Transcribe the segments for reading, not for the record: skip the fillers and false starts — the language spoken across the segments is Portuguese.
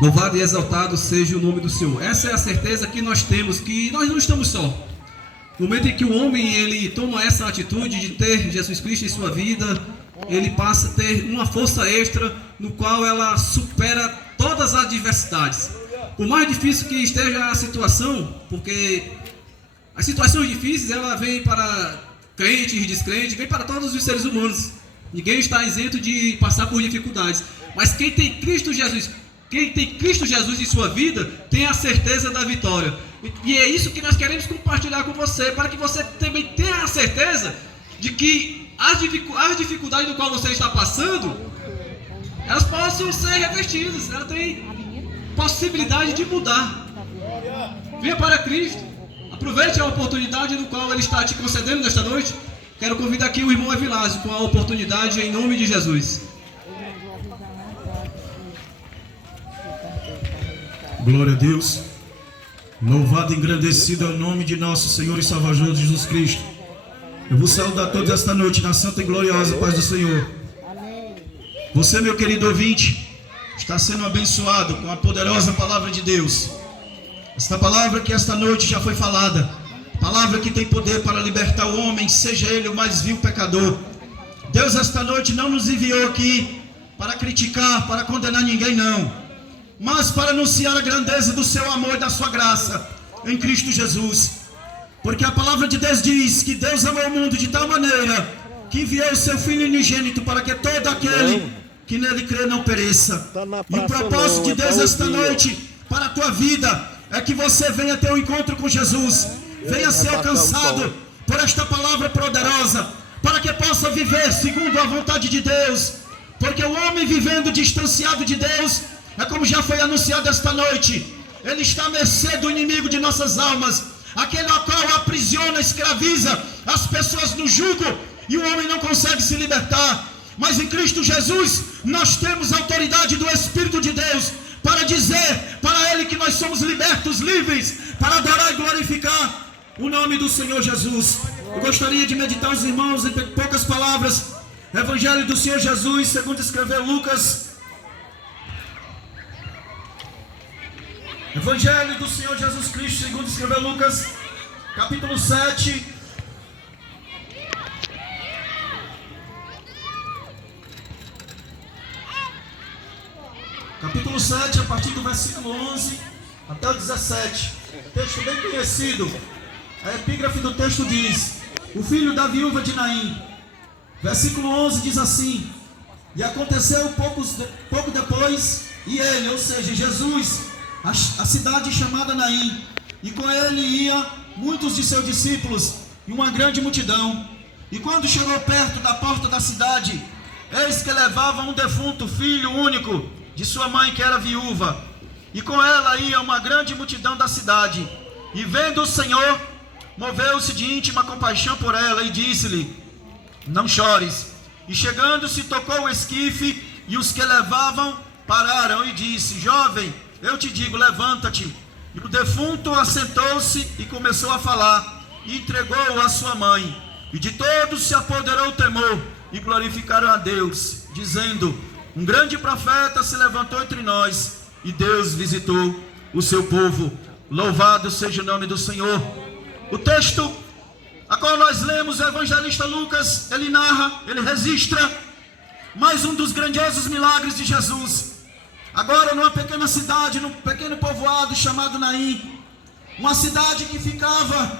Louvado e exaltado seja o nome do Senhor. Essa é a certeza que nós temos, que nós não estamos só. No momento em que o homem ele toma essa atitude de ter Jesus Cristo em sua vida, ele passa a ter uma força extra, no qual ela supera todas as adversidades. Por mais difícil que esteja a situação, porque as situações difíceis ela vem para crentes e descrentes, vem para todos os seres humanos. Ninguém está isento de passar por dificuldades. Mas quem tem Cristo Jesus em sua vida, tem a certeza da vitória. E é isso que nós queremos compartilhar com você, para que você também tenha a certeza de que as dificuldades do qual você está passando, elas possam ser revertidas. Ela tem possibilidade de mudar. Venha para Cristo. Aproveite a oportunidade no qual Ele está te concedendo nesta noite. Quero convidar aqui o irmão Evilásio com a oportunidade em nome de Jesus. Glória a Deus. Louvado e engrandecido é o nome de nosso Senhor e Salvador Jesus Cristo. Eu vou saudar todos esta noite na santa e gloriosa paz do Senhor. Você, meu querido ouvinte, está sendo abençoado com a poderosa palavra de Deus. Esta palavra que esta noite já foi falada, palavra que tem poder para libertar o homem, seja ele o mais vil pecador. Deus esta noite não nos enviou aqui para criticar, para condenar ninguém, não, mas para anunciar a grandeza do seu amor e da sua graça em Cristo Jesus. Porque a palavra de Deus diz que Deus amou o mundo de tal maneira que enviou o seu Filho unigênito para que todo aquele que nele crê não pereça. E o propósito de Deus esta noite para a tua vida é que você venha ter um encontro com Jesus, venha ser alcançado por esta palavra poderosa, para que possa viver segundo a vontade de Deus. Porque o homem vivendo distanciado de Deus, é como já foi anunciado esta noite, ele está à mercê do inimigo de nossas almas, aquele ao qual aprisiona, escraviza as pessoas no jugo, e o homem não consegue se libertar. Mas em Cristo Jesus nós temos a autoridade do Espírito de Deus para dizer para Ele que nós somos libertos, livres, para adorar e glorificar o nome do Senhor Jesus. Eu gostaria de meditar os irmãos em poucas palavras. Evangelho do Senhor Jesus, segundo escreveu Lucas. Evangelho do Senhor Jesus Cristo, segundo escreveu Lucas, capítulo 7. Capítulo 7, a partir do versículo 11 até o 17. Texto bem conhecido. A epígrafe do texto diz: o filho da viúva de Naim. Versículo 11 diz assim: e aconteceu pouco depois, e ele, ou seja, Jesus, a cidade chamada Naim, e com ele ia muitos de seus discípulos e uma grande multidão. E quando chegou perto da porta da cidade, eis que levava um defunto filho único de sua mãe, que era viúva, e com ela ia uma grande multidão da cidade. E vendo o Senhor, moveu-se de íntima compaixão por ela e disse-lhe: não chores. E chegando-se, tocou o esquife, e os que levavam pararam, e disse: jovem, eu te digo, levanta-te. E o defunto assentou-se e começou a falar, e entregou-o à sua mãe. E de todos se apoderou o temor, e glorificaram a Deus, dizendo: um grande profeta se levantou entre nós, e Deus visitou o seu povo. Louvado seja o nome do Senhor. O texto a qual nós lemos, o evangelista Lucas, ele narra, ele registra mais um dos grandiosos milagres de Jesus. Agora numa pequena cidade, num pequeno povoado chamado Naim, uma cidade que ficava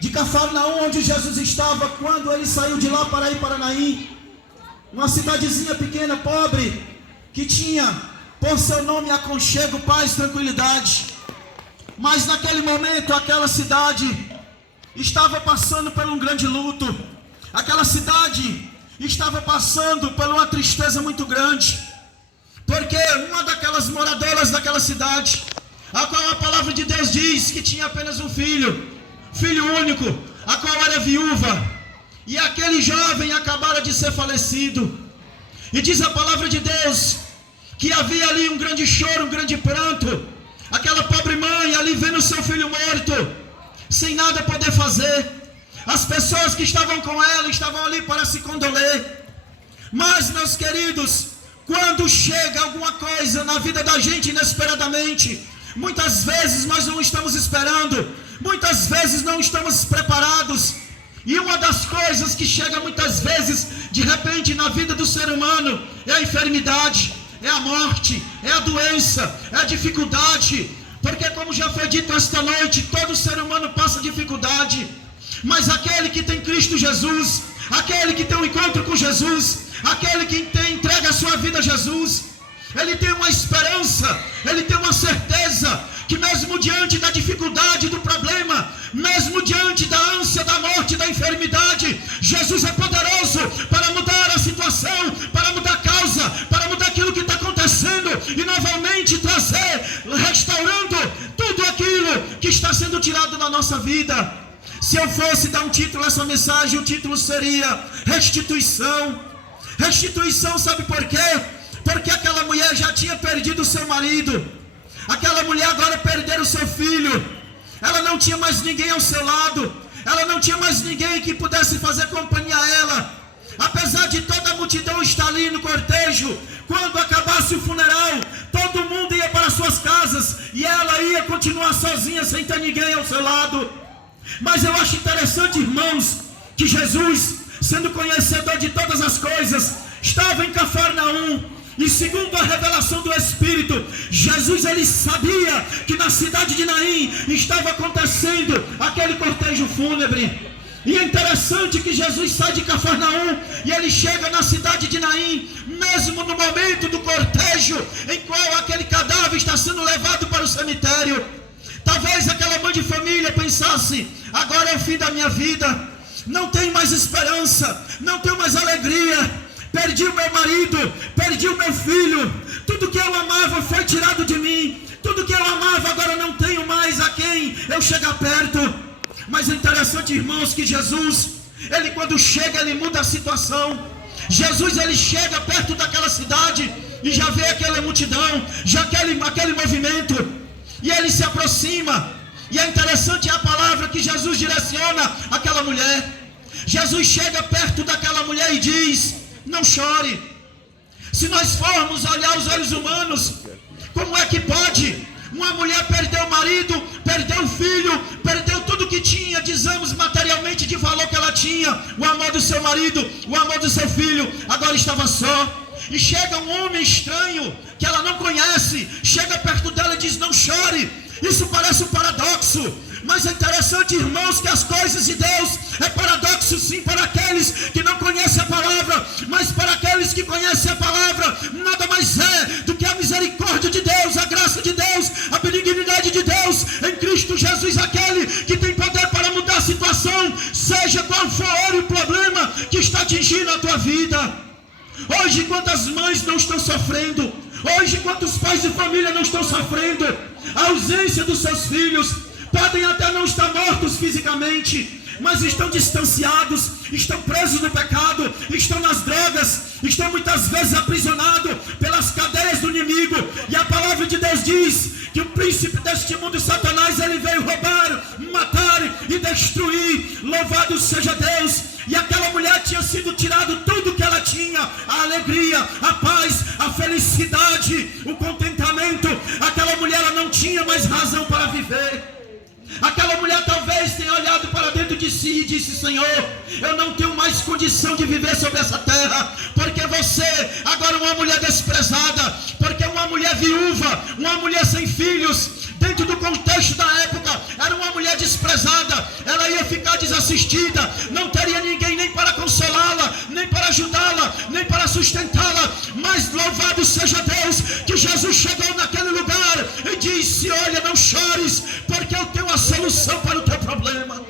de Cafarnaum, onde Jesus estava quando ele saiu de lá para ir para Naim. Uma cidadezinha pequena, pobre, que tinha por seu nome aconchego, paz, tranquilidade. Mas naquele momento aquela cidade estava passando por um grande luto. Aquela cidade estava passando por uma tristeza muito grande, porque uma daquelas moradoras daquela cidade, a qual a palavra de Deus diz que tinha apenas um filho único, a qual era viúva, e aquele jovem acabara de ser falecido. E diz a palavra de Deus que havia ali um grande choro, um grande pranto. Aquela pobre mãe ali vendo seu filho morto, sem nada poder fazer. As pessoas que estavam com ela estavam ali para se condoler. Mas, meus queridos, Quando chega alguma coisa na vida da gente inesperadamente, muitas vezes nós não estamos esperando, muitas vezes não estamos preparados. E uma das coisas que chega muitas vezes de repente na vida do ser humano é a enfermidade, é a morte, é a doença, é a dificuldade. Porque como já foi dito esta noite, todo ser humano passa dificuldade. Mas aquele que tem Cristo Jesus, aquele que tem um encontro com Jesus, aquele que entrega a sua vida a Jesus, ele tem uma esperança, ele tem uma certeza que mesmo diante da dificuldade, do problema, mesmo diante da ânsia, da morte, da enfermidade, Jesus é poderoso para mudar a situação, para mudar a causa, para mudar aquilo que está acontecendo e novamente trazer, restaurando tudo aquilo que está sendo tirado da nossa vida. Se eu fosse dar um título a essa mensagem, o título seria Restituição. Restituição, sabe por quê? Porque aquela mulher já tinha perdido o seu marido, aquela mulher agora perdeu o seu filho, ela não tinha mais ninguém ao seu lado, ela não tinha mais ninguém que pudesse fazer companhia a ela. Apesar de toda a multidão estar ali no cortejo, quando acabasse o funeral, todo mundo ia para suas casas e ela ia continuar sozinha, sem ter ninguém ao seu lado. Mas eu acho interessante, irmãos, que Jesus, sendo conhecedor de todas as coisas, estava em Cafarnaum. E segundo a revelação do Espírito, Jesus ele sabia que na cidade de Naim estava acontecendo aquele cortejo fúnebre. E é interessante que Jesus sai de Cafarnaum e ele chega na cidade de Naim, mesmo no momento do cortejo, em qual aquele cadáver está sendo levado para o cemitério. Talvez aquela mãe de família pensasse: agora é o fim da minha vida, não tenho mais esperança, não tenho mais alegria. Perdi o meu marido, perdi o meu filho, tudo que eu amava foi tirado de mim, tudo que eu amava agora não tenho mais a quem eu chegar perto. Mas é interessante, irmãos, que Jesus, ele quando chega, ele muda a situação. Jesus ele chega perto daquela cidade e já vê aquela multidão, já aquele movimento, e ele se aproxima. E é interessante a palavra que Jesus direciona àquela mulher. Jesus chega perto daquela mulher e diz: não chore. Se nós formos olhar os olhos humanos, como é que pode uma mulher perder o marido, perder o filho, perdeu tudo que tinha, dizemos materialmente de valor que ela tinha, o amor do seu marido, o amor do seu filho, agora estava só. E chega um homem estranho que ela não conhece, chega perto dela e diz: não chore. Isso parece um paradoxo, mas é interessante, irmãos, que as coisas de Deus é paradoxo sim para aqueles que não conhecem a palavra, mas para aqueles que conhecem a palavra, nada mais é do que a misericórdia de Deus, a graça de Deus, a benignidade de Deus em Cristo Jesus, aquele que tem poder para mudar a situação, seja qual for o problema que está atingindo a tua vida. Hoje, quantas mães não estão sofrendo? Hoje, quantos pais de família não estão sofrendo a ausência dos seus filhos? Podem até não estar mortos fisicamente, mas estão distanciados, estão presos no pecado, estão nas drogas, estão muitas vezes aprisionados pelas cadeias do inimigo. E a palavra de Deus diz que o príncipe deste mundo, Satanás, ele veio roubar, matar e destruir. Louvado seja Deus. E aquela mulher tinha sido tirado tudo que ela tinha, a alegria, a paz, a felicidade, o contentamento. Aquela mulher ela não tinha mais razão para viver. Aquela mulher talvez tenha olhado para dentro de si e disse: Senhor, eu não tenho mais condição de viver sobre essa terra, porque você agora é uma mulher desprezada, porque uma mulher viúva, uma mulher sem filhos, dentro do contexto da época, era uma mulher desprezada, ela ia ficar desassistida, não teria ninguém nem para consolá-la, nem para ajudá-la, nem para sustentá-la. Mas louvado seja Deus, que Jesus chegou naquele lugar e disse: olha, não chores, porque eu tenho a solução para o teu problema.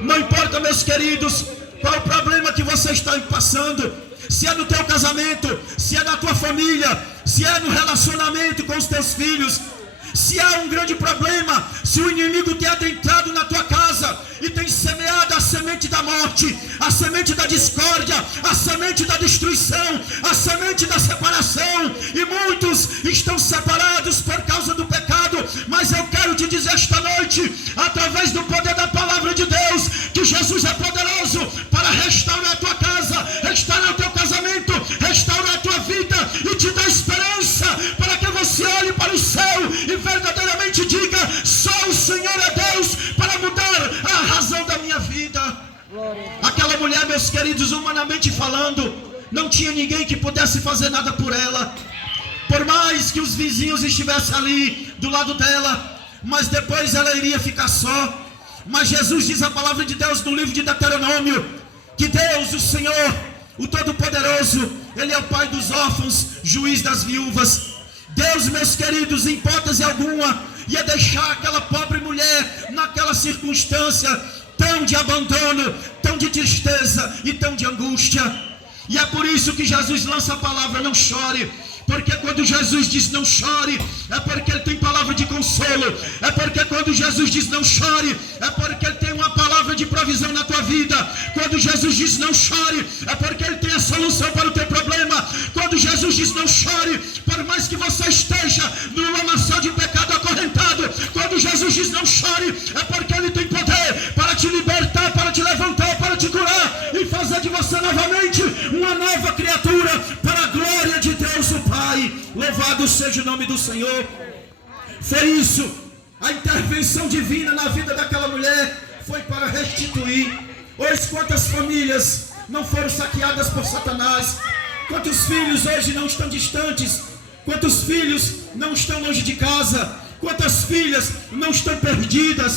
Não importa, meus queridos, qual o problema que você está passando, se é no teu casamento, se é na tua família, se é no relacionamento com os teus filhos. Se há um grande problema, se o inimigo tem adentrado na tua casa e tem semeado a semente da morte, a semente da discórdia, a semente da destruição, a semente da separação, e muitos estão separados por causa do pecado, mas eu quero te dizer esta noite, através do poder da palavra de Deus, que Jesus é poderoso para restaurar a tua casa, restaurar o teu casamento, restaurar a tua vida e meus queridos, humanamente falando, não tinha ninguém que pudesse fazer nada por ela. Por mais que os vizinhos estivessem ali do lado dela, mas depois ela iria ficar só. Mas Jesus diz a palavra de Deus no livro de Deuteronômio, que Deus, o Senhor, o Todo-Poderoso, Ele é o Pai dos órfãos, juiz das viúvas. Deus, meus queridos, em hipótese alguma, ia deixar aquela pobre mulher naquela circunstância tão de abandono, tão de tristeza e tão de angústia. E é por isso que Jesus lança a palavra: não chore. Porque quando Jesus diz não chore, é porque Ele tem palavra de consolo. É porque quando Jesus diz não chore, é porque Ele tem uma palavra de provisão na tua vida. Quando Jesus diz não chore, é porque Ele tem a solução para o teu problema. Quando Jesus diz não chore, por mais que você esteja numa lamaçal de pecado acorrentado, quando Jesus diz não chore, é porque Ele tem poder para te libertar, para te levantar, para te curar e fazer de você novamente uma nova criatura, para a glória de Deus o Pai. Louvado seja o nome do Senhor. Foi isso, a intervenção divina na vida daquela mulher foi para restituir. Hoje quantas famílias não foram saqueadas por Satanás? Quantos filhos hoje não estão distantes? Quantos filhos não estão longe de casa? Quantas filhas não estão perdidas?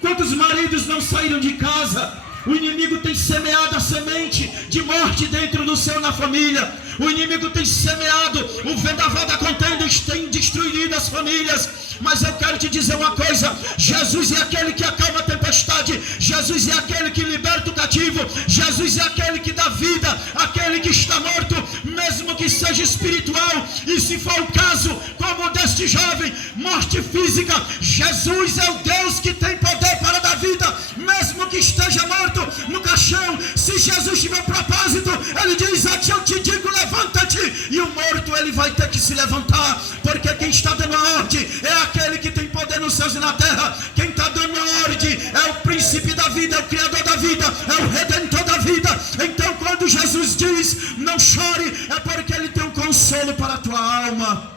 Quantos maridos não saíram de casa? O inimigo tem semeado a semente de morte dentro do seu, na família. O inimigo tem semeado o vendaval da contenda, tem destruído as famílias. Mas eu quero te dizer uma coisa: Jesus é aquele que acalma a tempestade. Jesus é aquele que liberta o cativo. Jesus é aquele que dá vida àquele que está morto, mesmo que seja espiritual. E se for o caso, como deste jovem, morte física, Jesus é o Deus que tem poder para dar vida, mesmo que esteja morto no caixão. Se Jesus tiver propósito, Ele diz: eu te digo, levanta-te. E o morto, ele vai ter que se levantar, porque quem está dando a ordem é aquele que tem poder nos céus e na terra. Quem está dando a ordem é o príncipe da vida, é o criador da vida, é o redentor da vida. Então quando Jesus diz não chore, é porque Ele tem um consolo para a tua alma.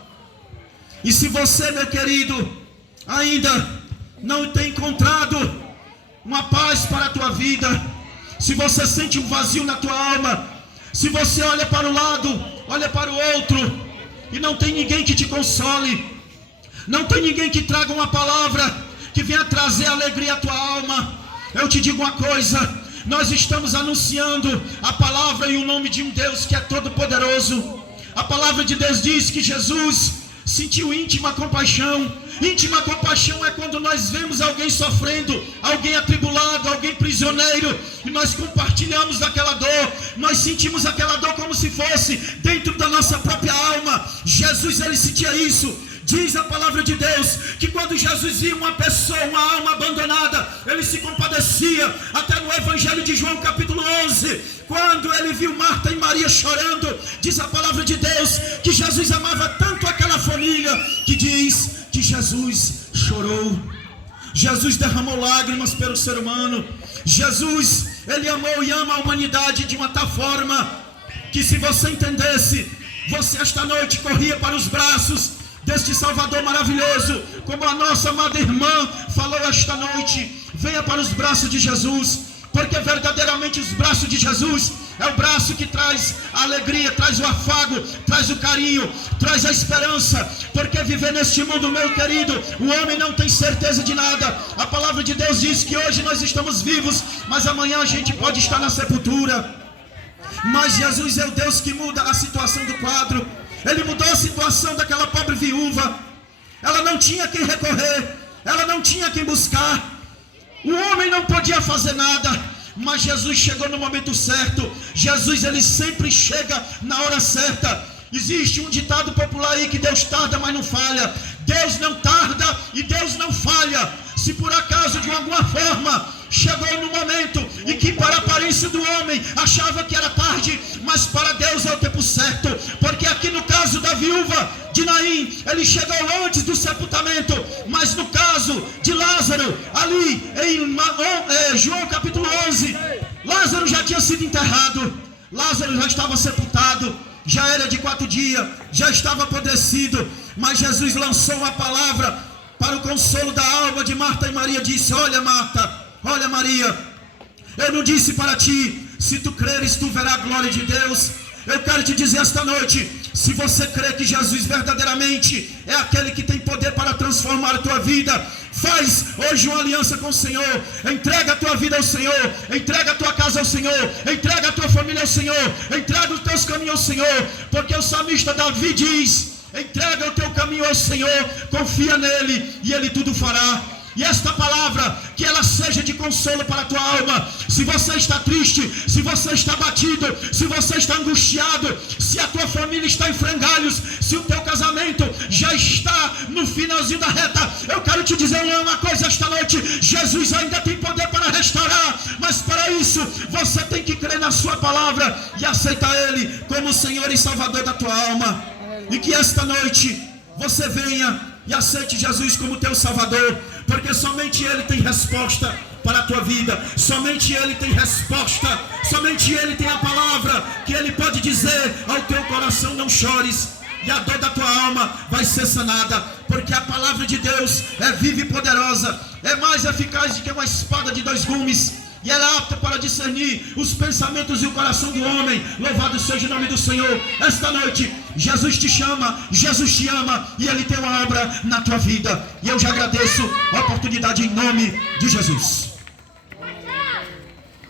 E se você, meu querido, ainda não tem encontrado uma paz para a tua vida, se você sente um vazio na tua alma, se você olha para o lado, olha para o outro, e não tem ninguém que te console, não tem ninguém que traga uma palavra que venha trazer alegria à tua alma, eu te digo uma coisa: nós estamos anunciando a palavra e o nome de um Deus que é todo poderoso. A palavra de Deus diz que Jesus sentiu íntima compaixão. Íntima compaixão é quando nós vemos alguém sofrendo, alguém atribulado, alguém prisioneiro, e nós compartilhamos daquela dor, nós sentimos aquela dor como se fosse dentro da nossa própria alma. Jesus, Ele sentia isso. Diz a palavra de Deus que quando Jesus via uma pessoa, uma alma abandonada, Ele se compadecia. Até no Evangelho de João capítulo 11, quando Ele viu Marta e Maria chorando, diz a palavra de Deus que Jesus amava tanto aquela família, que diz que Jesus chorou. Jesus derramou lágrimas pelo ser humano. Jesus, Ele amou e ama a humanidade de uma tal forma que, se você entendesse, você esta noite corria para os braços deste Salvador maravilhoso, como a nossa amada irmã falou esta noite. Venha para os braços de Jesus, porque verdadeiramente os braços de Jesus é o braço que traz a alegria, traz o afago, traz o carinho, traz a esperança. Porque viver neste mundo, meu querido, o homem não tem certeza de nada. A palavra de Deus diz que hoje nós estamos vivos, mas amanhã a gente pode estar na sepultura. Mas Jesus é o Deus que muda a situação do quadro. Ele mudou a situação daquela pobre viúva. Ela não tinha quem recorrer, ela não tinha quem buscar. O homem não podia fazer nada, mas Jesus chegou no momento certo. Jesus, Ele sempre chega na hora certa. Existe um ditado popular aí que Deus tarda, mas não falha. Deus não tarda e Deus não falha. Se por acaso, de alguma forma, chegou no momento em que para a aparência do homem achava que era tarde, mas para Deus é o tempo certo. Porque aqui no caso da viúva de Naim, ele chegou antes do sepultamento. Mas no caso de Lázaro, ali em João capítulo 11, Lázaro já tinha sido enterrado, Lázaro já estava sepultado, já era de 4 dias, já estava apodrecido. Mas Jesus lançou uma palavra para o consolo da alma de Marta e Maria. Disse: olha Marta, olha Maria, eu não disse para ti Se tu creres, tu verás a glória de Deus. Eu quero te dizer esta noite, se você crê que Jesus verdadeiramente é aquele que tem poder para transformar a tua vida, faz hoje uma aliança com o Senhor, entrega a tua vida ao Senhor, entrega a tua casa ao Senhor, entrega a tua família ao Senhor, entrega os teus caminhos ao Senhor, porque o salmista Davi diz: entrega o teu caminho ao Senhor, confia nele e ele tudo fará. E esta palavra, que ela seja de consolo para a tua alma. Se você está triste, se você está batido, se você está angustiado, se a tua família está em frangalhos, se o teu casamento já está no finalzinho da reta, eu quero te dizer uma coisa esta noite: Jesus ainda tem poder para restaurar, mas para isso você tem que crer na sua palavra e aceitar Ele como Senhor e Salvador da tua alma. E que esta noite você venha e aceite Jesus como teu Salvador, porque somente Ele tem resposta para a tua vida, somente Ele tem resposta, somente Ele tem a palavra que Ele pode dizer ao teu coração: não chores, e a dor da tua alma vai ser sanada, porque a palavra de Deus é viva e poderosa, é mais eficaz do que uma espada de 2 gumes, e ela é apta para discernir os pensamentos e o coração do homem. Louvado seja o nome do Senhor. Esta noite, Jesus te chama, Jesus te ama, e Ele tem uma obra na tua vida. E eu já agradeço a oportunidade em nome de Jesus.